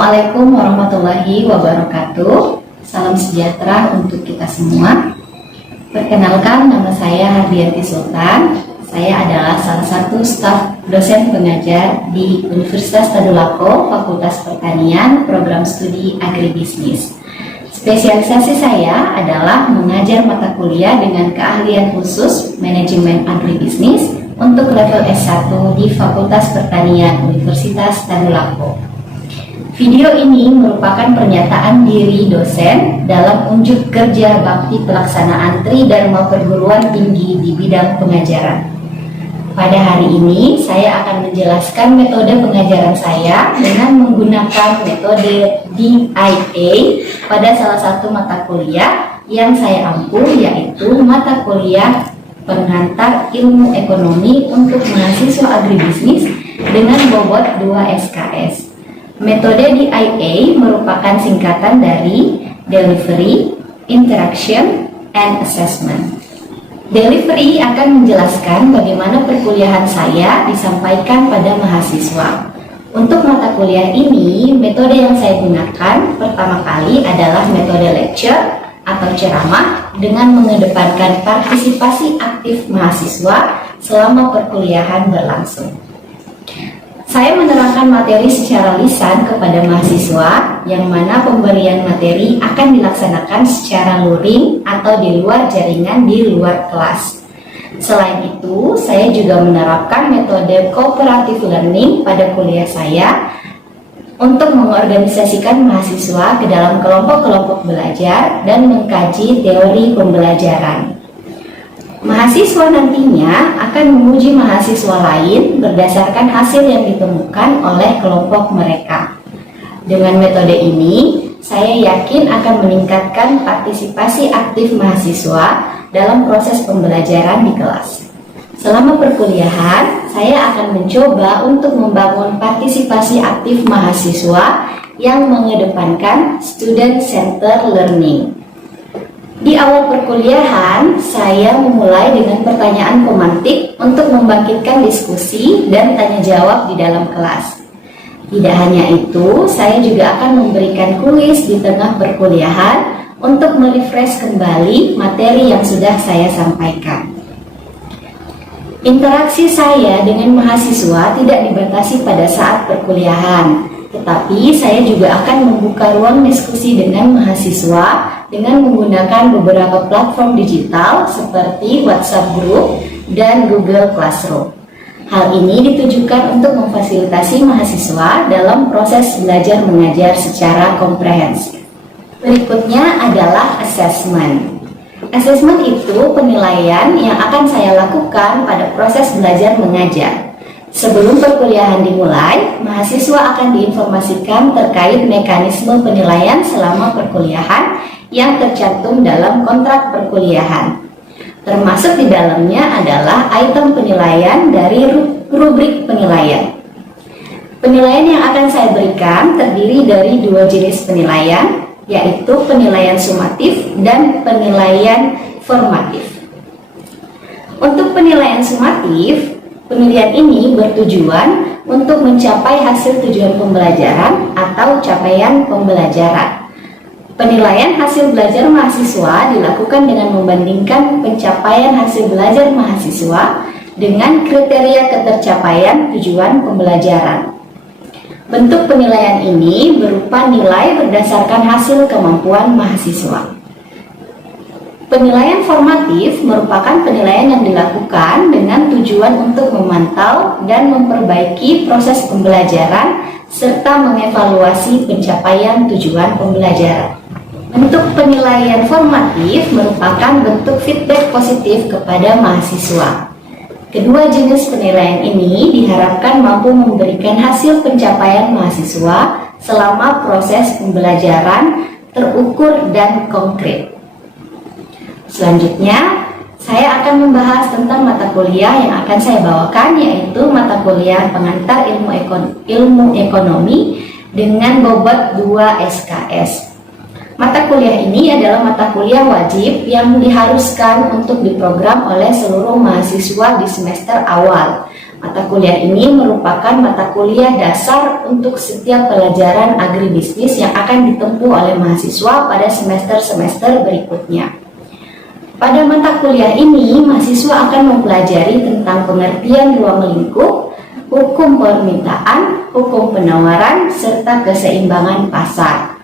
Assalamualaikum warahmatullahi wabarakatuh. Salam sejahtera untuk kita semua. Perkenalkan, nama saya Hardianti Sultan. Saya adalah salah satu staf dosen pengajar di Universitas Tadulako, Fakultas Pertanian, Program Studi Agribisnis. Spesialisasi saya adalah mengajar mata kuliah dengan keahlian khusus Manajemen Agribisnis untuk level S1 di Fakultas Pertanian Universitas Tadulako. Video ini merupakan pernyataan diri dosen dalam unjuk kerja bakti pelaksanaan Tridharma Perguruan Tinggi di bidang pengajaran. Pada hari ini, saya akan menjelaskan metode pengajaran saya dengan menggunakan metode DIA pada salah satu mata kuliah yang saya ampu, yaitu mata kuliah Pengantar Ilmu Ekonomi untuk Mahasiswa Agribisnis dengan bobot 2 SKS. Metode DIA merupakan singkatan dari Delivery, Interaction, and Assessment. Delivery akan menjelaskan bagaimana perkuliahan saya disampaikan pada mahasiswa. Untuk mata kuliah ini, metode yang saya gunakan pertama kali adalah metode lecture atau ceramah dengan mengedepankan partisipasi aktif mahasiswa selama perkuliahan berlangsung. Saya menerangkan materi secara lisan kepada mahasiswa, yang mana pemberian materi akan dilaksanakan secara luring atau di luar jaringan di luar kelas. Selain itu, saya juga menerapkan metode cooperative learning pada kuliah saya untuk mengorganisasikan mahasiswa ke dalam kelompok-kelompok belajar dan mengkaji teori pembelajaran. Mahasiswa nantinya akan menguji mahasiswa lain berdasarkan hasil yang ditemukan oleh kelompok mereka. Dengan metode ini, saya yakin akan meningkatkan partisipasi aktif mahasiswa dalam proses pembelajaran di kelas. Selama perkuliahan, saya akan mencoba untuk membangun partisipasi aktif mahasiswa yang mengedepankan student-centered learning. Di awal perkuliahan, saya memulai dengan pertanyaan pemantik untuk membangkitkan diskusi dan tanya jawab di dalam kelas. Tidak hanya itu, saya juga akan memberikan kuis di tengah perkuliahan untuk merefresh kembali materi yang sudah saya sampaikan. Interaksi saya dengan mahasiswa tidak dibatasi pada saat perkuliahan, tetapi saya juga akan membuka ruang diskusi dengan mahasiswa dengan menggunakan beberapa platform digital seperti WhatsApp Group dan Google Classroom. Hal ini ditujukan untuk memfasilitasi mahasiswa dalam proses belajar mengajar secara komprehensif. Berikutnya adalah assessment. Assessment itu penilaian yang akan saya lakukan pada proses belajar mengajar. Sebelum perkuliahan dimulai, mahasiswa akan diinformasikan terkait mekanisme penilaian selama perkuliahan yang tercantum dalam kontrak perkuliahan. Termasuk di dalamnya adalah item penilaian dari rubrik penilaian. Penilaian yang akan saya berikan terdiri dari 2 jenis penilaian, yaitu penilaian sumatif dan penilaian formatif. Untuk penilaian sumatif, penilaian ini bertujuan untuk mencapai hasil tujuan pembelajaran atau capaian pembelajaran. Penilaian hasil belajar mahasiswa dilakukan dengan membandingkan pencapaian hasil belajar mahasiswa dengan kriteria ketercapaian tujuan pembelajaran. Bentuk penilaian ini berupa nilai berdasarkan hasil kemampuan mahasiswa. Penilaian formatif merupakan penilaian yang dilakukan dengan tujuan untuk memantau dan memperbaiki proses pembelajaran serta mengevaluasi pencapaian tujuan pembelajaran. Bentuk penilaian formatif merupakan bentuk feedback positif kepada mahasiswa. Kedua jenis penilaian ini diharapkan mampu memberikan hasil pencapaian mahasiswa selama proses pembelajaran terukur dan konkret. Selanjutnya, saya akan membahas tentang mata kuliah yang akan saya bawakan, yaitu mata kuliah Pengantar Ilmu Ekonomi dengan bobot 2 SKS. Mata kuliah ini adalah mata kuliah wajib yang diharuskan untuk diprogram oleh seluruh mahasiswa di semester awal. Mata kuliah ini merupakan mata kuliah dasar untuk setiap pelajaran agribisnis yang akan ditempuh oleh mahasiswa pada semester-semester berikutnya. Pada mata kuliah ini, mahasiswa akan mempelajari tentang pengertian ruang lingkup, hukum permintaan, hukum penawaran, serta keseimbangan pasar.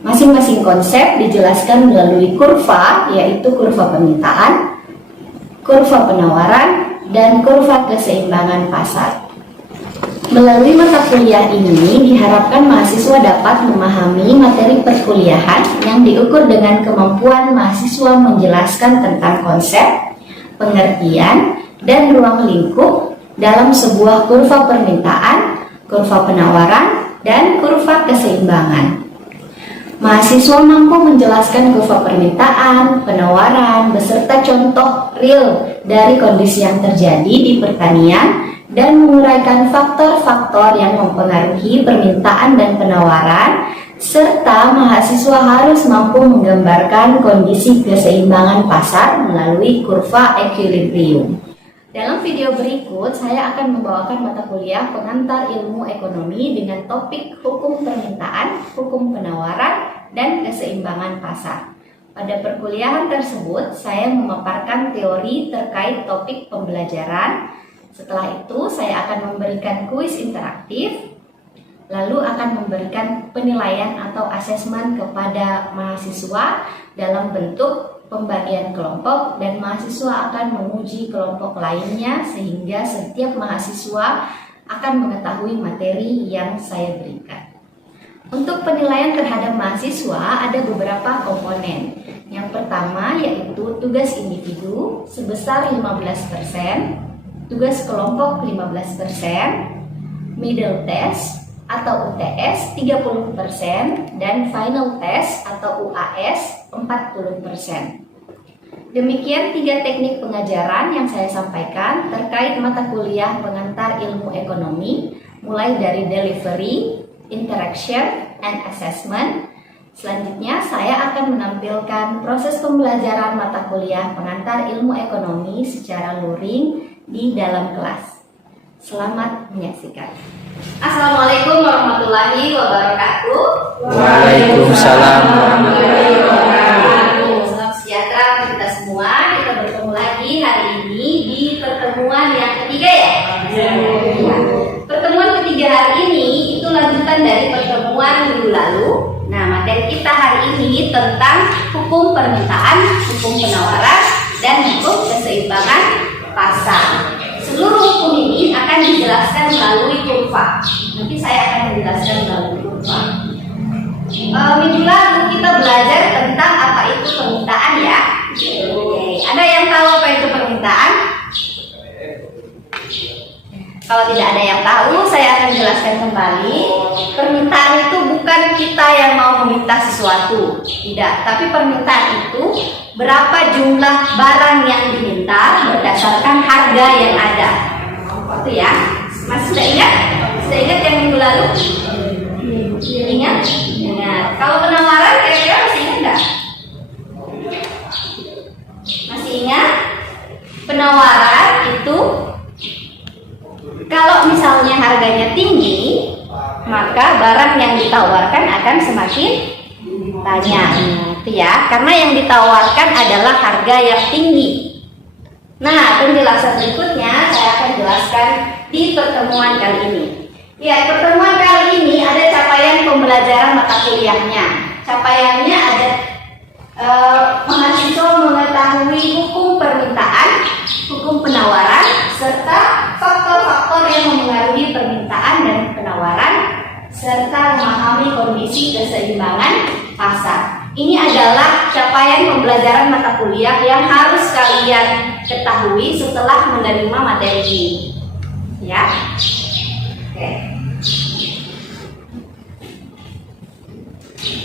Masing-masing konsep dijelaskan melalui kurva, yaitu kurva permintaan, kurva penawaran, dan kurva keseimbangan pasar. Melalui mata kuliah ini, diharapkan mahasiswa dapat memahami materi perkuliahan yang diukur dengan kemampuan mahasiswa menjelaskan tentang konsep, pengertian, dan ruang lingkup dalam sebuah kurva permintaan, kurva penawaran, dan kurva keseimbangan. Mahasiswa mampu menjelaskan kurva permintaan, penawaran, beserta contoh real dari kondisi yang terjadi di pertanian dan menguraikan faktor-faktor yang mempengaruhi permintaan dan penawaran, serta mahasiswa harus mampu menggambarkan kondisi keseimbangan pasar melalui kurva equilibrium. Dalam video berikut, saya akan membawakan mata kuliah pengantar ilmu ekonomi dengan topik hukum permintaan, hukum penawaran, dan keseimbangan pasar. Pada perkuliahan tersebut, saya memaparkan teori terkait topik pembelajaran. Setelah itu, saya akan memberikan kuis interaktif, lalu akan memberikan penilaian atau asesmen kepada mahasiswa dalam bentuk pembagian kelompok, dan mahasiswa akan menguji kelompok lainnya sehingga setiap mahasiswa akan mengetahui materi yang saya berikan. Untuk penilaian terhadap mahasiswa ada beberapa komponen. Yang pertama yaitu tugas individu sebesar 15%, tugas kelompok 15%, middle test atau UTS 30%, dan final test atau UAS 40%. Demikian 3 teknik pengajaran yang saya sampaikan terkait mata kuliah pengantar ilmu ekonomi, mulai dari delivery, interaction, and assessment. Selanjutnya saya akan menampilkan proses pembelajaran mata kuliah pengantar ilmu ekonomi secara luring di dalam kelas. Selamat menyaksikan. Assalamualaikum warahmatullahi wabarakatuh. Waalaikumsalam warahmatullahi wabarakatuh. Salam sejahtera kita semua. Kita bertemu lagi hari ini di pertemuan yang ketiga ya. Pertemuan ketiga hari ini itu lanjutan dari pertemuan minggu lalu. Nah, materi kita hari ini tentang hukum permintaan, hukum penawaran, dan hukum keseimbangan pasar. Seluruh hukum ini akan dijelaskan melalui kurva. Nanti saya akan menjelaskan melalui kurva. Minggu lalu kita belajar tentang apa itu permintaan ya. Oke. Ada yang tahu apa itu permintaan? Kalau tidak ada yang tahu, saya akan jelaskan kembali. Permintaan itu bukan kita yang mau meminta sesuatu, tidak. Tapi permintaan itu berapa jumlah barang yang diminta berdasarkan harga yang ada. Itu ya. Masih sudah ingat? Sudah ingat yang minggu lalu? Ingat? Ingat. Kalau penawaran kira-kira masih ingat nggak? Masih ingat? Penawaran itu kalau misalnya harganya tinggi, maka barang yang ditawarkan akan semakin banyak. Itu ya, karena yang ditawarkan adalah harga yang tinggi. Nah, penjelasan berikutnya saya akan jelaskan di pertemuan kali ini. Ya, pertemuan kali ini ada capaian pembelajaran mata kuliahnya. Capaiannya ada mahasiswa mengetahui hukum permintaan, hukum penawaran, serta faktor-faktor yang mempengaruhi permintaan dan penawaran, serta memahami kondisi keseimbangan pasar. Ini adalah capaian pembelajaran mata kuliah yang harus kalian ketahui setelah menerima materi ini. Ya. Oke.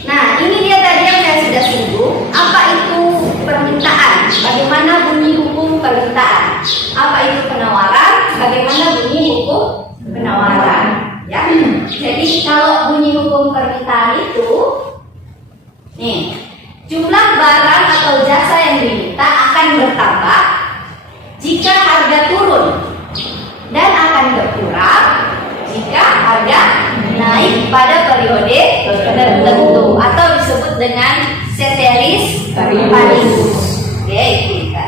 Nah, ini dia tadi yang saya sudah singgung. Apa itu permintaan? Bagaimana bunyi hukum permintaan? Apa itu penawaran? Bagaimana bunyi hukum penawaran? Ya. Jadi kalau bunyi hukum permintaan itu, nih, Jumlah barang atau jasa yang diminta akan bertambah jika harga turun dan akan berkurang jika harga naik pada periode tertentu atau disebut dengan ceteris paribus. Oke, kita.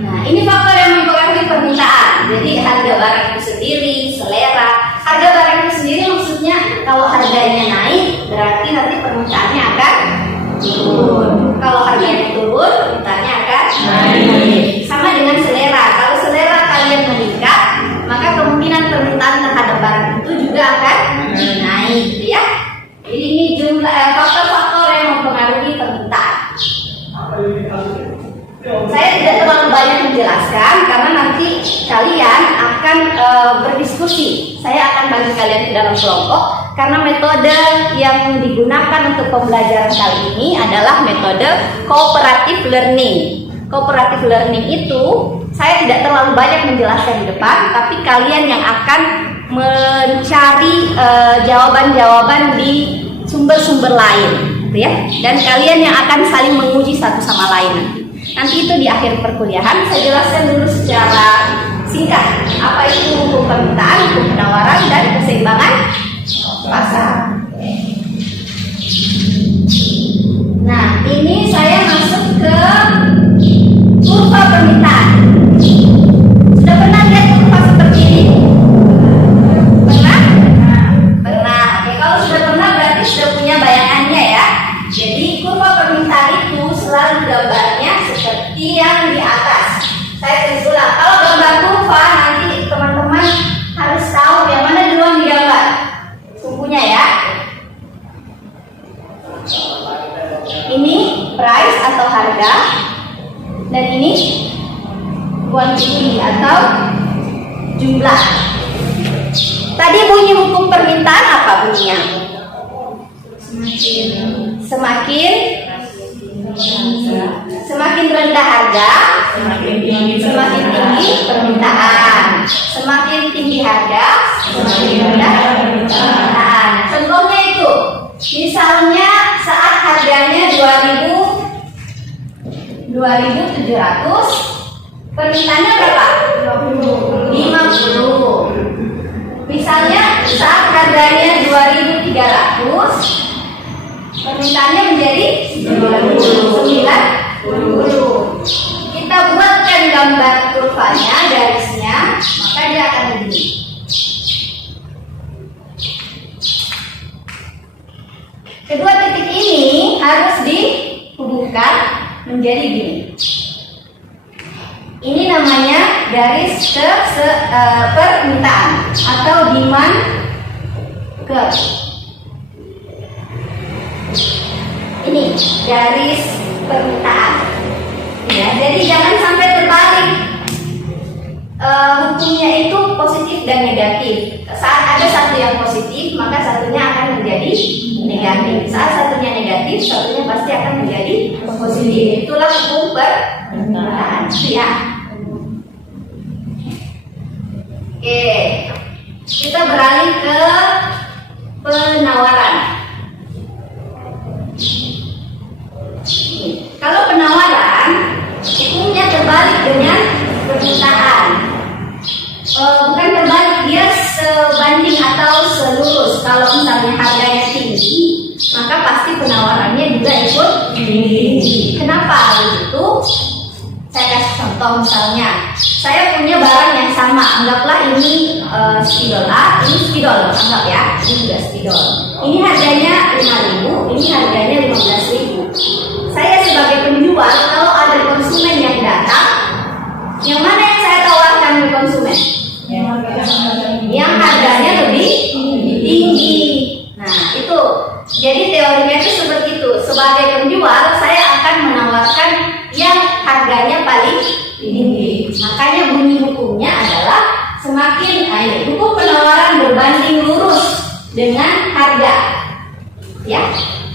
Nah, ini faktor yang mempengaruhi permintaan. Jadi harga barang itu sendiri, selera. Harga barang itu sendiri maksudnya kalau harganya naik berarti nanti permintaannya akan turun. Kalau harganya turun, permintaannya akan naik. Sama dengan selera. Kalau selera kalian meningkat, maka kemungkinan permintaan terhadap barang itu juga akan naik, ya. Jadi ini jumlah faktor-faktor yang mempengaruhi permintaan. Saya tidak terlalu banyak menjelaskan karena nanti kalian akan berdiskusi. Saya akan bagi kalian ke dalam kelompok karena metode yang digunakan untuk pembelajaran kali ini adalah metode cooperative learning. Cooperative learning itu saya tidak terlalu banyak menjelaskan di depan, tapi kalian yang akan mencari jawaban-jawaban di sumber-sumber lain, gitu ya. Dan kalian yang akan saling menguji satu sama lain nanti. Nanti itu di akhir perkuliahan. Saya jelaskan dulu secara singkat apa itu hukum permintaan, hukum penawaran, dan keseimbangan pasar. Nah, ini saya masuk ke kurva permintaan. Sudah pernah lihat kurva seperti ini? Pernah? Pernah. Oke, kalau sudah pernah berarti sudah punya bayangannya ya. Jadi kurva permintaan itu selalu gambarnya seperti yang di atas. Saya tulis ulang. Kalau gambar kurva nanti teman-teman harus tahu yang mana duluan digambar. Sumpunya ya. Ini price atau harga, dan ini quantity atau jumlah. Tadi bunyi hukum permintaan apa bunyinya? Semakin rendah harga, semakin tinggi permintaan. Semakin tinggi harga, semakin rendah permintaan. Contohnya itu, misalnya saat harganya 2.700, permintaannya berapa? 50. Misalnya saat harganya 2.300, permintaannya menjadi 90. Kita buatkan gambar kurvanya, garisnya, maka dia akan begini. Kedua titik ini harus dihubungkan menjadi gini. Ini namanya garis permintaan atau demand curve. Ini garis permintaan. Ya, jadi jangan sampai terbalik. Hukumnya itu positif dan negatif. Saat ada satu yang positif, maka satunya akan menjadi negatif. Saat satunya negatif, satunya pasti akan menjadi positif. Itulah hukum permintaan. Ya. Oke, kita beralih ke penawaran. Kalau penawaran, hukumnya terbalik dengan permintaan. Bukan terbalik, dia sebanding atau selurus. Kalau misalnya harganya tinggi, maka pasti penawarannya juga ikut tinggi. Kenapa begitu? Saya kasih contoh, misalnya saya punya barang yang sama, anggaplah ini spidol A, ini spidol, anggap ya, ini juga spidol. Ini harganya 5.000, ini harganya 15.000. Saya sebagai penjual, kalau ada konsumen yang datang, yang mana yang saya tawarkan ke konsumen? Yang harganya lebih tinggi. Nah, itu. Jadi teorinya itu seperti itu. Sebagai penjual, saya akan menawarkan yang harganya paling tinggi. Makanya bunyi hukumnya adalah hukum penawaran berbanding lurus dengan harga. Ya.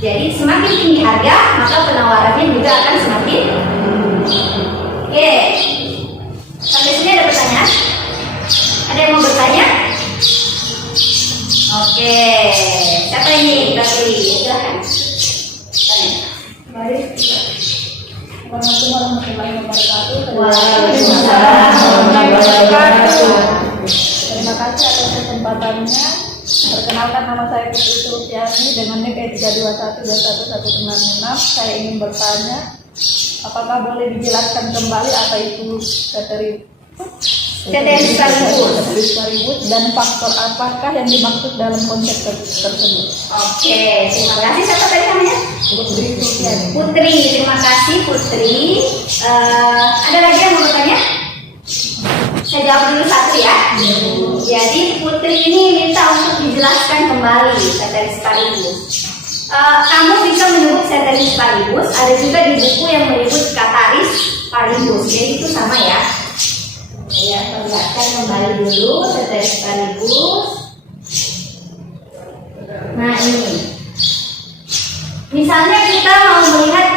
Jadi semakin tinggi harga, maka penawarannya juga akan semakin tinggi. Oke. Sampai sini ada pertanyaan? Ada yang mau bertanya? Oke. Siapa ini? Kita pilih. Silahkan. wabarakatuh. Waalaikumsalam warahmatullahi wabarakatuh. Terima kasih atas kesempatannya. Perkenalkan, nama saya Putri Sulfiani dengan NIK 321211196. Saya ingin bertanya, apakah boleh dijelaskan kembali apa itu Seteris paribus dan faktor apakah yang dimaksud dalam konsep tersebut? Oke, terima kasih. Siapa tadi namanya? Putri Sulfiani. Putri, terima kasih Putri. Ada lagi yang mau bertanya? Saya jawab dulu satu ya. Jadi Putri ini minta untuk dijelaskan kembali Ceteris paribus. Kamu bisa menyebut Ceteris paribus, ada juga di buku yang menyebut Cataris paribus. Jadi itu sama ya. Saya perlihatkan kembali dulu Ceteris paribus. Nah ini, misalnya kita mau melihat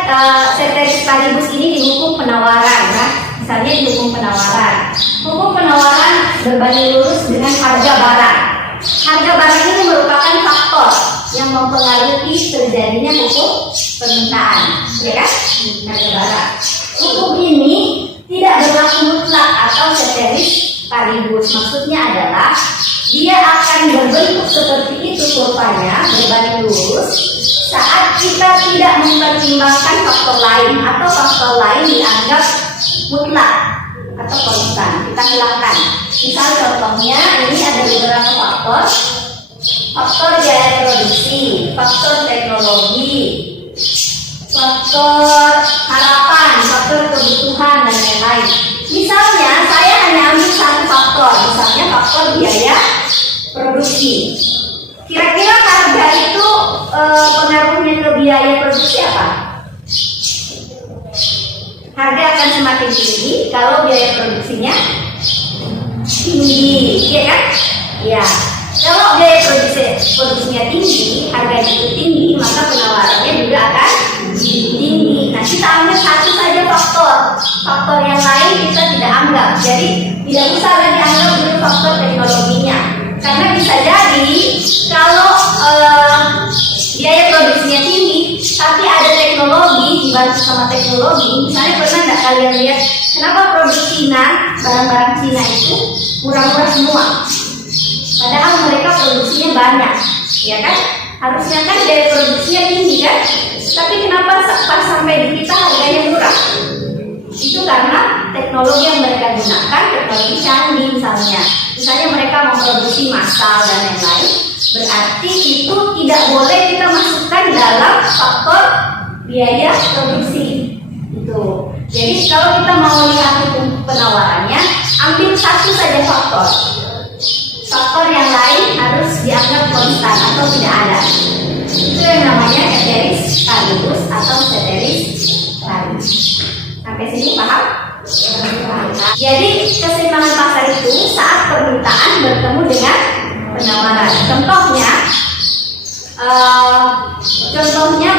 Ceteris paribus ini di hukum penawaran, nah, misalnya di hukum penawaran. Hukum penawaran berbanding lurus dengan harga barang. Harga barang ini merupakan faktor yang mempengaruhi terjadinya hukum permintaan, ya kan? Harga barang. Hukum ini tidak berlaku mutlak atau ceteris paribus. Maksudnya adalah dia akan berbentuk seperti itu kurvanya berbanding lurus saat kita tidak mempertimbangkan faktor lain atau faktor lain dianggap mutlak atau konstan, kita hilangkan. Misal contohnya ini ada beberapa faktor: faktor biaya produksi, faktor teknologi, faktor harapan, faktor kebutuhan, dan lain-lain. Misalnya saya hanya ambil satu faktor, misalnya faktor biaya produksi. Kira-kira harga itu pengaruhnya ke biaya produksi apa? Harga akan semakin tinggi kalau biaya produksinya tinggi, iya kan? Ya. Kalau biaya produksinya tinggi, harganya itu tinggi, maka penawarannya juga akan tinggi. Nah, kita ambil satu saja faktor. Faktor yang lain kita tidak anggap. Jadi tidak usah lagi anggap dulu faktor teknologinya. Karena bisa jadi kalau biaya produksinya tinggi, tapi ada teknologi, dibantu sama teknologi. Misalnya pernah nggak kalian lihat kenapa produk Cina, barang-barang Cina itu murah-murah semua? Padahal mereka produksinya banyak, ya kan? Harusnya kan biaya produksinya tinggi kan? Tapi kenapa pas sampai di kita harganya murah? Itu karena teknologi yang mereka gunakan, teknologi canggih misalnya. Misalnya mereka memproduksi massal dan lain-lain. Berarti itu tidak boleh kita masukkan dalam faktor biaya produksi. Itu. Jadi kalau kita mau lihat hukum penawarannya, ambil satu saja faktor. Faktor yang lain harus dianggap konstan atau tidak ada. Itu yang namanya ceteris paribus atau ceteris paribus. Sampai sini paham? Jadi keseimbangan pasar itu saat permintaan bertemu dengan penawaran. Contohnya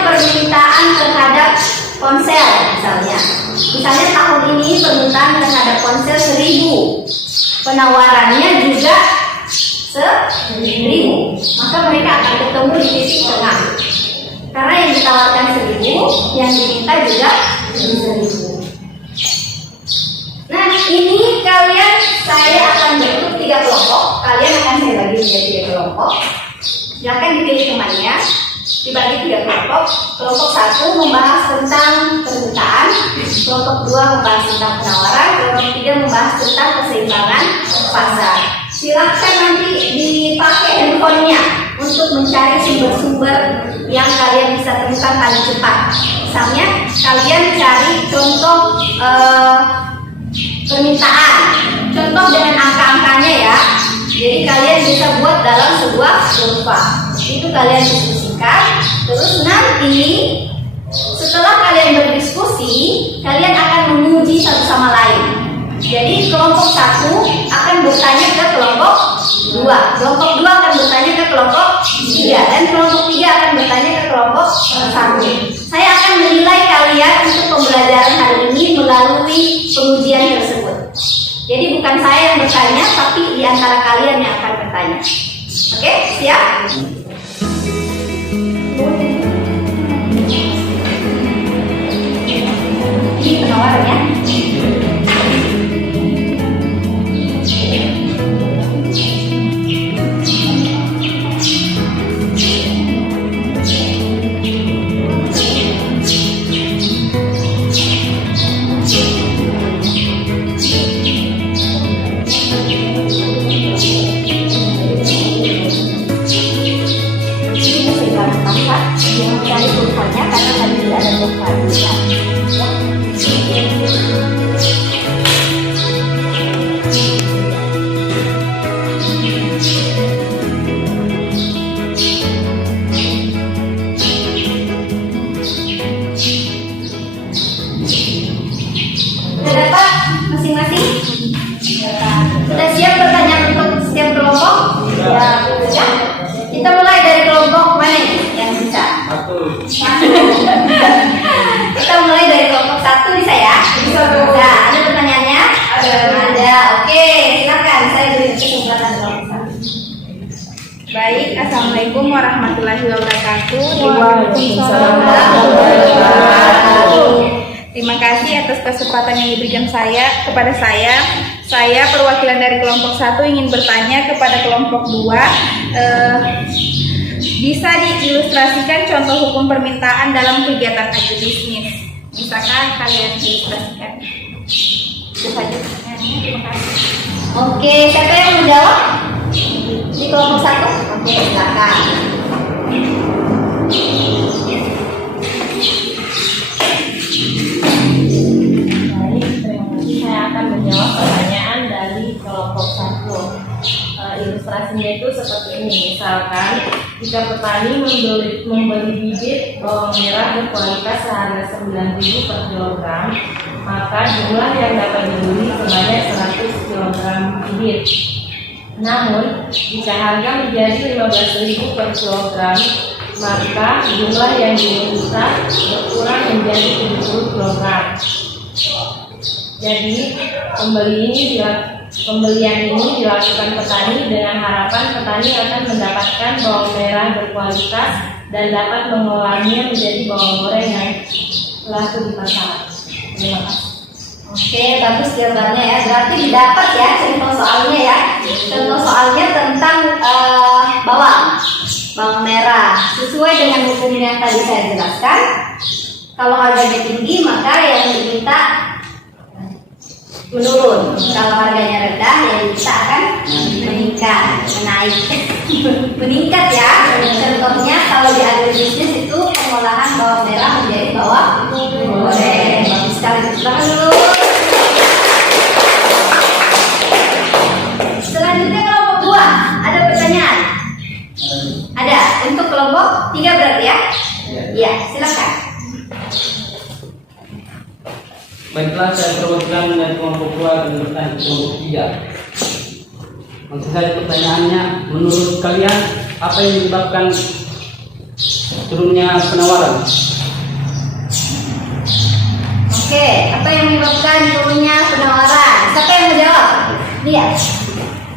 permintaan terhadap ponsel misalnya. Misalnya tahun ini permintaan terhadap ponsel 1.000, penawarannya juga 1.000, maka mereka akan ketemu di titik tengah. Karena yang ditawarkan 1.000, yang diminta juga 1.000. Nah, ini saya akan bentuk 3 kelompok. Kalian akan saya bagi menjadi 3 kelompok. Silakan dipilih temannya, dibagi 3 kelompok. Kelompok 1 membahas tentang permintaan, kelompok 2 membahas tentang penawaran, kelompok 3 membahas tentang keseimbangan pasar. Silakan nanti dipakai handphonenya untuk mencari sumber-sumber yang kalian bisa temukan paling cepat. Misalnya kalian cari contoh permintaan, contoh dengan angka-angkanya ya. Jadi kalian bisa buat dalam sebuah kurva. Itu kalian diskusikan. Terus nanti setelah kalian berdiskusi, kalian akan menguji satu sama lain. Jadi kelompok 1 akan bertanya ke kelompok 2, kelompok 2 akan bertanya ke kelompok 3, dan kelompok 3 akan bertanya ke kelompok 1. Saya akan menilai kalian untuk pembelajaran hari ini melalui pengujian tersebut. Jadi bukan saya yang bertanya, tapi di antara kalian yang akan bertanya. Oke, siap? Ini penawarannya. kesempatan yang diberikan kepada saya perwakilan dari kelompok 1 ingin bertanya kepada kelompok 2, bisa diilustrasikan contoh hukum permintaan dalam kegiatan agribisnis. Misalkan kalian ilustrasikan. Itu saja pertanyaannya. Terima kasih. Oke, siapa yang mau jawab? Di kelompok 1? Oke, silakan. Saya akan menjawab pertanyaan dari kelompok 1. Ilustrasinya itu seperti ini. Misalkan jika petani membeli bibit bawang merah berkualitas seharga 9.000 per kilogram, maka jumlah yang dapat dibeli sebanyak 100 kilogram bibit. Namun jika harga menjadi 15.000 per kilogram, maka jumlah yang diminta berkurang menjadi 70 kilogram. Jadi pembelian ini dilakukan petani dengan harapan petani akan mendapatkan bawang merah berkualitas dan dapat mengolahnya menjadi bawang goreng yang laku di pasar. Terima kasih. Oke, bagus jawabannya ya. Berarti didapat ya contoh soalnya ya. Contoh soalnya tentang bawang merah. Sesuai dengan hukum yang tadi saya jelaskan, kalau harganya tinggi maka yang diminta menurun. Kalau harganya rendah yang diminta akan meningkat ya. Contohnya kalau di agribisnis itu pengolahan bawang merah menjadi bawang goreng. Bagus sekali, tepuk tangan dulu. Selanjutnya kelompok 2, ada pertanyaan? Ada. Untuk kelompok 3 berarti ya? Iya, silakan. Baiklah, saya perwakilan dari kelompok 2 dan bertanya ke kelompok 3. Maksud saya pertanyaannya, menurut kalian apa yang menyebabkan turunnya penawaran? Oke, apa yang menyebabkan turunnya penawaran? Siapa yang menjawab? Lihat.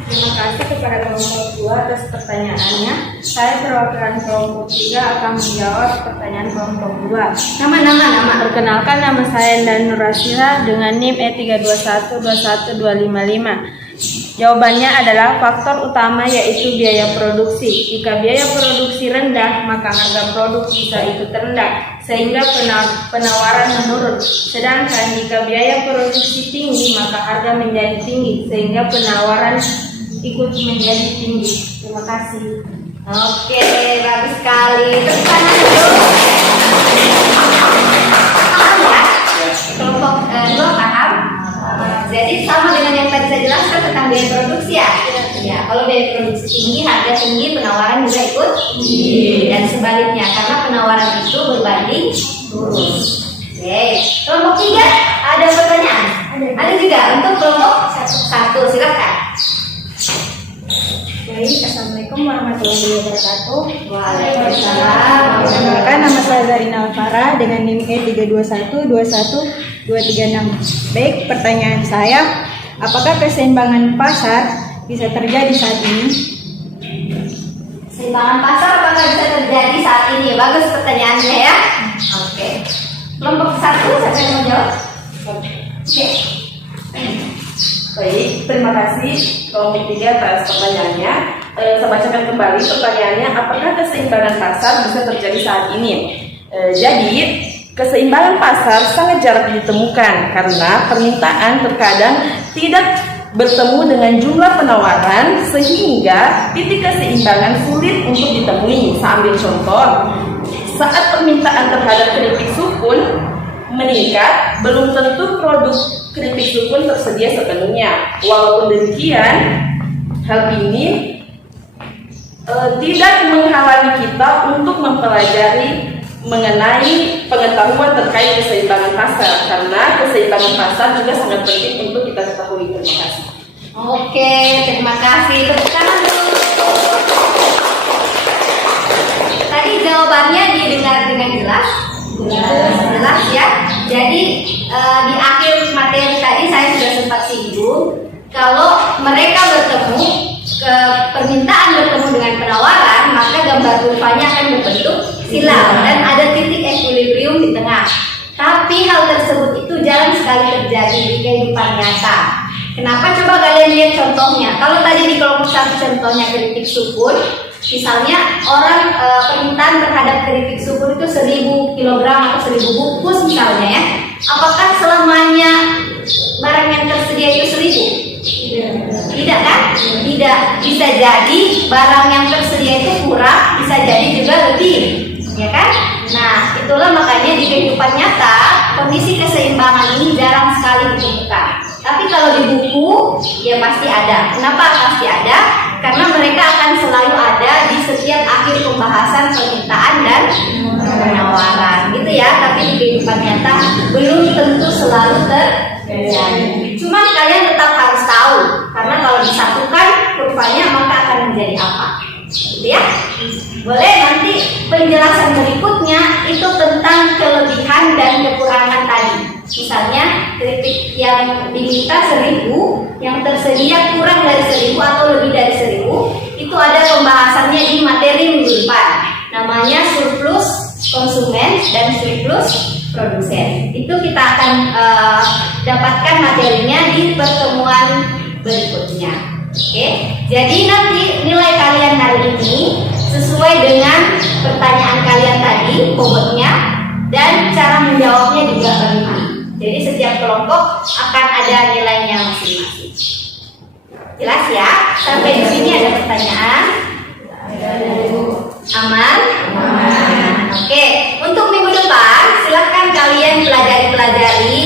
Terima kasih kepada kelompok 2 atas pertanyaannya. Saya perwakilan kelompok 3 akan menjawab pertanyaan kelompok 2. Nama. Perkenalkan, nama saya Dan Nurasila dengan NIM E3212125. Jawabannya adalah faktor utama yaitu biaya produksi. Jika biaya produksi rendah, maka harga produk bisa ikut rendah sehingga penawaran menurun. Sedangkan jika biaya produksi tinggi, maka harga menjadi tinggi sehingga penawaran ikut menjadi tinggi. Terima kasih. Oke, bagus sekali. Tepuk tangan dulu. Paham ya? Kelompok 2 paham? Jadi sama dengan yang tadi saya jelaskan tentang biaya produksi ya. Ya, kalau biaya produksi tinggi, harga tinggi, penawaran juga ikut tinggi. Dan sebaliknya, karena penawaran itu berbanding lurus. Oke, kelompok 3 ada pertanyaan? Ada juga untuk kelompok 1, silakan. Baik, Assalamualaikum warahmatullahi wabarakatuh. Waalaikumsalam. Perkenalkan, nama saya Zarina Alfara dengan NIM E321212236. Baik, pertanyaan saya, apakah keseimbangan pasar bisa terjadi saat ini? Keseimbangan pasar apakah bisa terjadi saat ini? Bagus pertanyaannya ya. Oke. Kelompok 1, siapa yang mau jawab? Oke. Baik, terima kasih kelompok 3 atas pertanyaannya. Saya bacakan kembali pertanyaannya, apakah keseimbangan pasar bisa terjadi saat ini? Jadi, keseimbangan pasar sangat jarang ditemukan karena permintaan terkadang tidak bertemu dengan jumlah penawaran sehingga titik keseimbangan sulit untuk ditemui. Saya ambil contoh, saat permintaan terhadap keripik sukun meningkat, belum tentu produk keripik sukun tersedia sepenuhnya. Walaupun demikian, hal ini tidak menghalangi kita untuk mempelajari mengenai pengetahuan terkait keseimbangan pasar, karena keseimbangan pasar juga sangat penting untuk kita ketahui. Terima kasih. Oke, terima kasih. Tepuk tangan dulu. Tadi jawabannya didengar dengan jelas. Jelas ya. Jadi di akhir materi tadi saya sudah sempat singgung kalau mereka bertemu, permintaan bertemu dengan penawaran, maka gambar kurvanya akan berbentuk silang dan ada titik equilibrium di tengah. Tapi hal tersebut itu jarang sekali terjadi di kehidupan nyata. Kenapa? Coba kalian lihat contohnya. Kalau tadi di kelompok 1 contohnya keripik sukun, misalnya orang permintaan terhadap keripik sukun itu 1000 kg atau 1000 bungkus misalnya ya. Apakah selamanya barang yang tersedia itu 1000? Tidak kan? Tidak. Bisa jadi barang yang tersedia itu kurang, bisa jadi juga lebih, ya kan? Nah, itulah makanya di kehidupan nyata kondisi keseimbangan ini jarang sekali ditemukan. Tapi kalau di buku, ya pasti ada. Kenapa pasti ada? Karena mereka akan selalu ada di setiap akhir pembahasan permintaan dan penawaran, gitu ya. Tapi di kehidupan nyata belum tentu selalu terjadi. Cuman kalian tetap harus tahu, karena kalau disatukan kurvanya maka akan menjadi apa, gitu ya. Boleh nanti penjelasan berikutnya itu tentang kelebihan dan kekurangan tadi. Misalnya keripik yang diminta 1000, yang tersedia kurang dari 1000 atau lebih dari 1000, itu ada pembahasannya di materi minggu depan. Namanya surplus konsumen dan surplus produsen. Itu kita akan dapatkan materinya di pertemuan berikutnya. Oke, jadi nanti nilai kalian hari ini sesuai dengan pertanyaan kalian tadi, bobotnya, dan cara menjawabnya juga berlima. Jadi setiap kelompok akan ada nilainya masing-masing. Jelas ya? Sampai di sini ada pertanyaan? Aman? Oke, untuk minggu depan silahkan kalian pelajari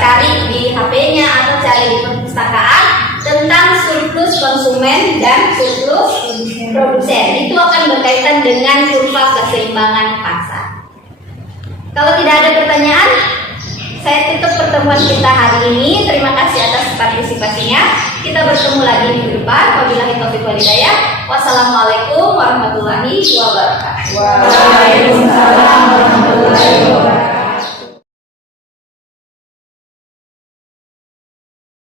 cari di HP-nya atau cari di perpustakaan tentang surplus konsumen dan surplus produsen. Itu akan berkaitan dengan kurva keseimbangan pasar. Kalau tidak ada pertanyaan, saya tutup pertemuan kita hari ini. Terima kasih atas partisipasinya. Kita bertemu lagi minggu depan. Wabillahi taufiq wal hidayah. Wassalamualaikum warahmatullahi wabarakatuh. Waalaikumsalam warahmatullahi wabarakatuh.